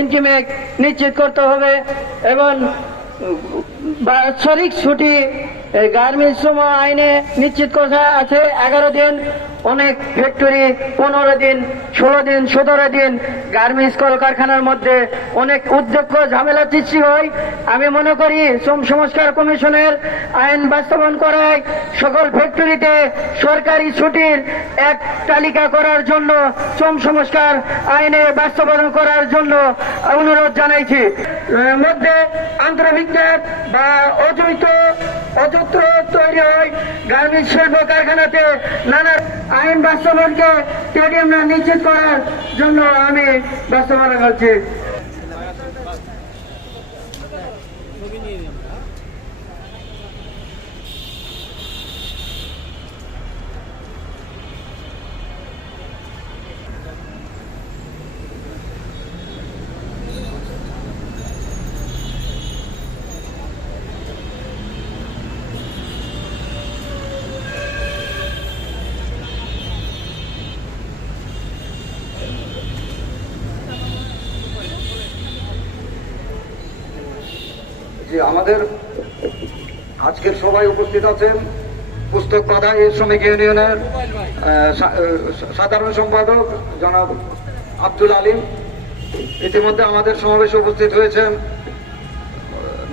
Increment নিশ্চিত করতে হবে এবং বাৎসরিক ছুটি গার্মেন্টস শ্রম আইনে নিশ্চিত করা আছে 11 দিন। অনেক ফ্যাক্টরি 15 দিন, 16 দিন, 17 দিন গার্মেন্টস কলকারখানার মধ্যে অনেক উদ্যোগ ঝামেলা সৃষ্টি হয়। আমি মনে করি শ্রম সংস্কার কমিশনের আইন বাস্তবায়ন করায় সকল ফ্যাক্টরিতে সরকারি ছুটির এক তালিকা করার জন্য শ্রম সংস্কার আইনে বাস্তবায়ন করার জন্য অনুরোধ জানাইছি। মধ্যে আন্তর্ভিজ্ঞান বা অযত্র তৈরি হয় গার্মেন্টস শিল্প কারখানাতে নানা আইন বাস্তবায়নকে নিশ্চিত করার জন্য আমি বাস্তবায়ন করছি। আমাদের আজকের সবাই উপস্থিত আছেন পুস্তক বাধাই শ্রমিক ইউনিয়নের সাধারণ সম্পাদক জনাব আব্দুল আলিম। ইতিমধ্যে আমাদের সমাবেশে উপস্থিত হয়েছেন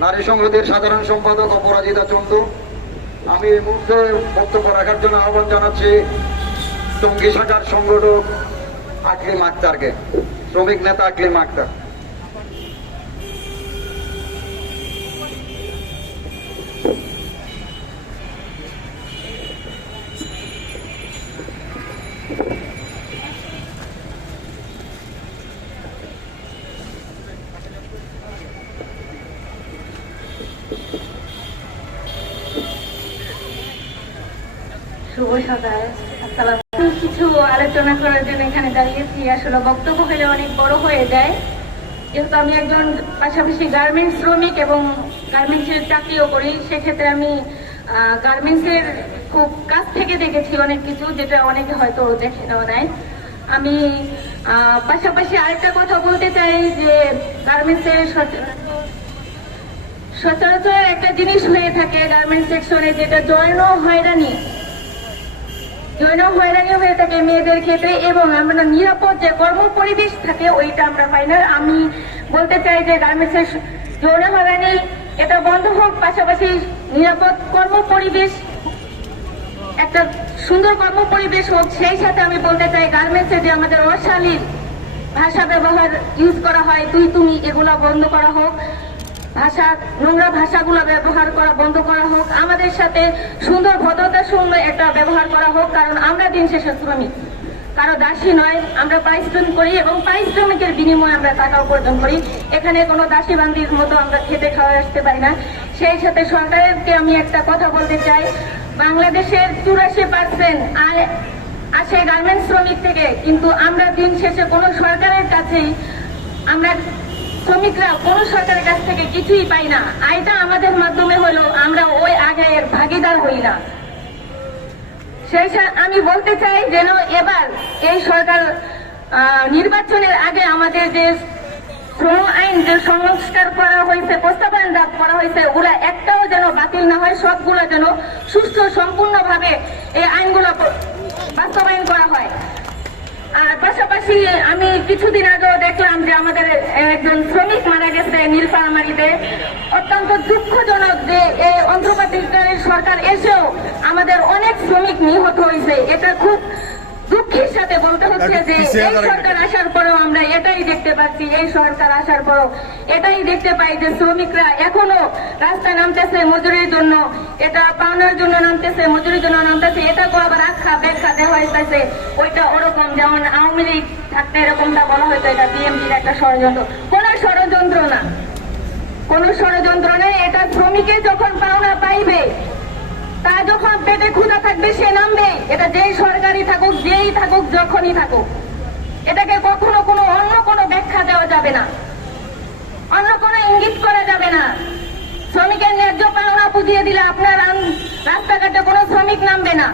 নারী সংহতির সাধারণ সম্পাদক অপরাজিতা চন্দু। আমি এই মুহূর্তে বক্তব্য রাখার জন্য আহ্বান জানাচ্ছি টঙ্গী শাখার সংগঠক আকলিম আক্তারকে, শ্রমিক নেতা আকলিম আক্তার। শুভ সকাল। কিছু আলোচনা করার জন্য এখানে দাঁড়িয়েছি। আসলে বক্তব্য হলে অনেক বড় হয়ে যায়, যেহেতু আমি একজন পাশাপাশি গার্মেন্টস শ্রমিক এবং গার্মেন্টসের চাকরিও করি। সেক্ষেত্রে আমি গার্মেন্টসের খুব কাছ থেকে দেখেছি অনেক কিছু, যেটা অনেকে হয়তো দেখে নেওয়া নাই। আমি পাশাপাশি আরেকটা কথা বলতে চাই যে গার্মেন্টসের সচরাচর একটা জিনিস হয়ে থাকে গার্মেন্টস সেকশনে, যেটা যৌন হয়রানি হয়ে থাকে মেয়েদের ক্ষেত্রে, এবং আমরা নিরাপদ যে কর্ম পরিবেশ থাকে ওইটা আমরা পাই না। আমি বলতে চাই যে গার্মেন্টসের যৌন হয়রানি এটা বন্ধ হোক, পাশাপাশি নিরাপদ কর্ম পরিবেশ, একটা সুন্দর কর্ম পরিবেশ হোক। সেই সাথে আমি বলতে চাই গার্মেন্টসে যে আমাদের অশালীন ভাষা ব্যবহার ইউজ করা হয়, তুই তুমি, এগুলা বন্ধ করা হোক। নোংরা ভাষাগুলো ব্যবহার করা বন্ধ করা হোক। আমাদের সাথে সুন্দর ভদ্রতা শূন্য একটা ব্যবহার করা হোক, কারণ আমরা দিন শেষে শ্রমিক, কারো দাসী নয়। আমরা পারিশ্রমিক করি এবং পারিশ্রমিকের বিনিময়ে আমরা টাকা উপার্জন করি। এখানে কোনো দাসী বান্দির মতো আমরা খেতে খাওয়া আসতে পারি না। সেই সাথে সরকারকে আমি একটা কথা বলতে চাই, বাংলাদেশের 84% আয় আসে গার্মেন্টস শ্রমিক থেকে, কিন্তু আমরা দিন শেষে কোনো সরকারের কাছেই আমরা শ্রমিকরা কোন সরকারের কাছ থেকে কিছুই পাই না। আয়টা আমাদের মাধ্যমে হলো, আমরা ওই আয়ের ভাগিদার হই না। সেই আমি বলতে চাই যেন এবার এই সরকার নির্বাচনের আগে আমাদের যে শ্রম আইন যে সংস্কার করা হয়েছে, প্রস্তাবনা করা হয়েছে, ওরা একটাও যেন বাতিল না হয়, সবগুলো যেন সুষ্ঠু সম্পূর্ণভাবে এই আইনগুলো বাস্তবায়ন করা হয়। আর পাশাপাশি আমি কিছুদিন আগেও দেখলাম যে আমাদের একজন শ্রমিক মারা গেছে নীলফামারীতে। অত্যন্ত দুঃখজনক যে এই অন্ধ্রপ্রদেশের সরকার এসেও আমাদের অনেক শ্রমিক নিহত হয়েছে। এটা খুব দুঃখের সাথে বলতে হচ্ছে যে এই সরকার আসার পরেও আমরা এটাই দেখতে পাচ্ছি, এই সরকার আসার পরেও এটাই দেখতে পাই যে শ্রমিকরা এখনো রাস্তায় নামতেছে মজুরির জন্য, এটা পাওনার জন্য নামতেছে, মজুরির জন্য নামতেছে। এটাকে আবার আখ্যা ব্যাখ্যা দেওয়া হইতেছে ওইটা ওরকম, যেমন আওয়ামী লীগ থাকতে এরকমটা বলা হয়তো এটা বিএনপির একটা ষড়যন্ত্র। কোন ষড়যন্ত্র না, কোন ষড়যন্ত্র নেই। এটা শ্রমিকে যখন পাওনা পাইবে, তা যখন পেটে ক্ষুধা থাকবে সে নামবে। এটা যেই সরকারি থাকুক, যেই থাকুক, যখনই থাকুক, এটাকে কখনো কোনো অন্য কোনো ব্যাখ্যা দেওয়া যাবে না, অন্য কোনো ইঙ্গিত করা যাবে না। শ্রমিকের ন্যায্য পাওনা বুঝিয়ে দিলে আপনার রাস্তাঘাটে কোনো শ্রমিক নামবে না।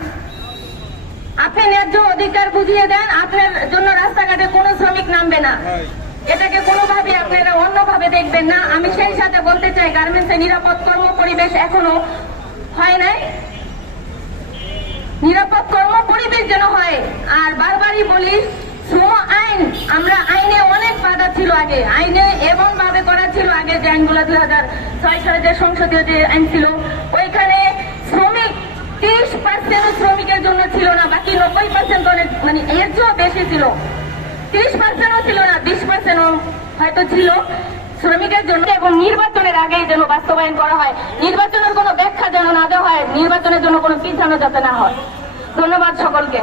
আপনি ন্যায্য অধিকার বুঝিয়ে দেন, আপনার জন্য রাস্তাঘাটে কোনো শ্রমিক নামবে না। এটাকে কোনো ভাবে দেখবেন না। আমি সেই সাথে বলতে চাই গার্মেন্টসে নিরাপদ কর্ম পরিবেশ এখনো হয় নাই, নিরাপদ কর্ম পরিবেশ যেন হয়। আর বারবারই বলি শ্রম আইন, আমরা আইনে অনেক বাধা ছিল আগে, আইনে এমন ভাবে করা ছিল আগে যে আইনগুলো 2006 সালে যে সংসদীয় যে আইন ছিল ওইখানে শ্রমিক 30% শ্রমিকের জন্য ছিল না, বাকি 90% অনেক মানে এর চেয়েও বেশি ছিল। 30%ও ছিল না, 20% হয়তো ছিল শ্রমিকের জন্য। এবং নির্বাচনের আগেই যেন বাস্তবায়ন করা হয়, নির্বাচনের কোনো ব্যাখ্যা যেন না দেওয়া হয়, নির্বাচনের জন্য কোনো পিছানো যাতে না হয়। ধন্যবাদ সকলকে।